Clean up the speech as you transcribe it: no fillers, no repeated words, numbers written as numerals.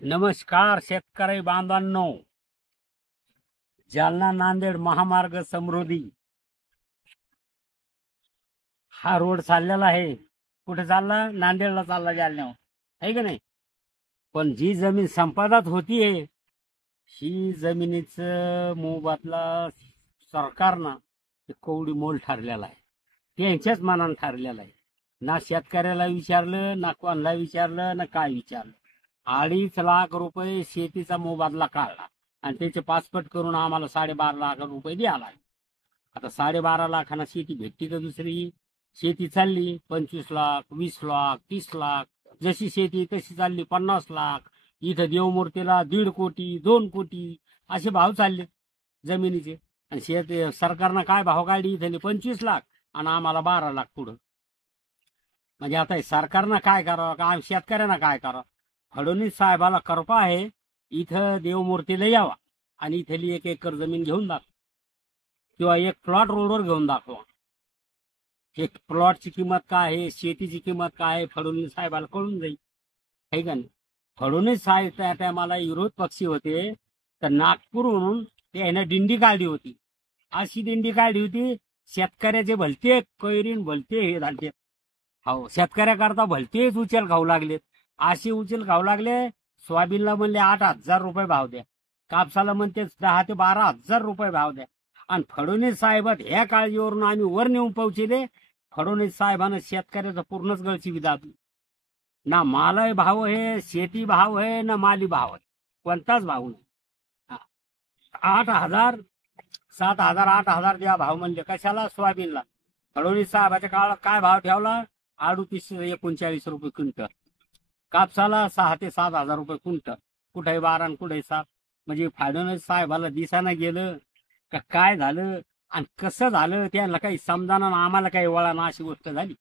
नमस्कार शेतकरी बांधवांनो. जालना नांदेड महामार्ग समृद्धी हा रोड चाललेला आहे. कुठे चालला? नांदेडला चालला, जालन्यावर, आहे का नाही? पण जी जमीन संपादत होतीये ही जमिनीचं मोबादला सरकारनं ते कवडी मोल ठरलेला आहे. त्यांच्याच मनानं ठरलेला आहे. ना शेतकऱ्याला विचारलं, ना कोणाला विचारलं, ना काय विचारलं. 2.5 लाख रुपये शेतीचा मोबदला काढला आणि त्याचे पासपट करून आम्हाला 12.5 लाख रुपये द्यायला. आता 12.5 लाखांना शेती भेटती का दुसरी? शेती चालली 25 लाख, 20 लाख, 30 लाख, जशी शेती तशी चालली 50 लाख. इथं देवमूर्तीला 1.5 कोटी, 2 कोटी असे भाव चालले जमिनीचे. आणि सरकारनं काय भाव काढली? इथले 25 लाख आणि आम्हाला 12 लाख पुढं. म्हणजे आता हे सरकारनं काय करावं का शेतकऱ्यांना काय करावं? फडणवीस साहेबाला कृपा आहे, इथं देवमूर्तीला यावा आणि इथली 1 एकर जमीन घेऊन दाखवा किंवा एक प्लॉट रोडवर घेऊन दाखवा. एक प्लॉटची किंमत काय आहे, शेतीची किंमत काय आहे, फडणवीस साहेबाला कळून जाईल, आहे का नाही? फडणवीस साहेब त्या टायमाला विरोध पक्षी होते, तर नागपूरवरून ते ह्यानं दिंडी काढली होती. अशी दिंडी काढली होती, शेतकऱ्याचे भलते कैरीन भलते हे झालते. हो, शेतकऱ्याकरता भलतेच उचल खाऊ लागले. अशी उचल खाऊ लागले. सोयाबीनला म्हणले 8,000 रुपये भाव द्या, कापसाला म्हणते 10,000 ते 12,000 रुपये भाव द्या. आणि फडणवीस साहेबात ह्या काळजीवरून आम्ही वर नेऊन पोहोचले. फडणवीस साहेबानं शेतकऱ्याचं पूर्णच गळची दाबली. ना माल भाव आहे, शेती भाव आहे, ना माली भाव आहे, कोणताच भाव नाही. 8,000, 7,000, 8,000 द्या भाव म्हणले. कशाला? सोयाबीनला. फडणवीस साहेबाच्या काळात काय भाव ठेवला? 3839 रुपये क्विंटल. कापसाला 6,000 ते 7,000 रुपये क्विंटल. कुठे 12 आणि कुठे 7. म्हणजे फडणवीस साहेबाला दिसाना गेलं का काय झालं आणि कसं झालं त्यांना काही समजाना, आम्हाला काही वळाना, अशी गोष्ट झाली.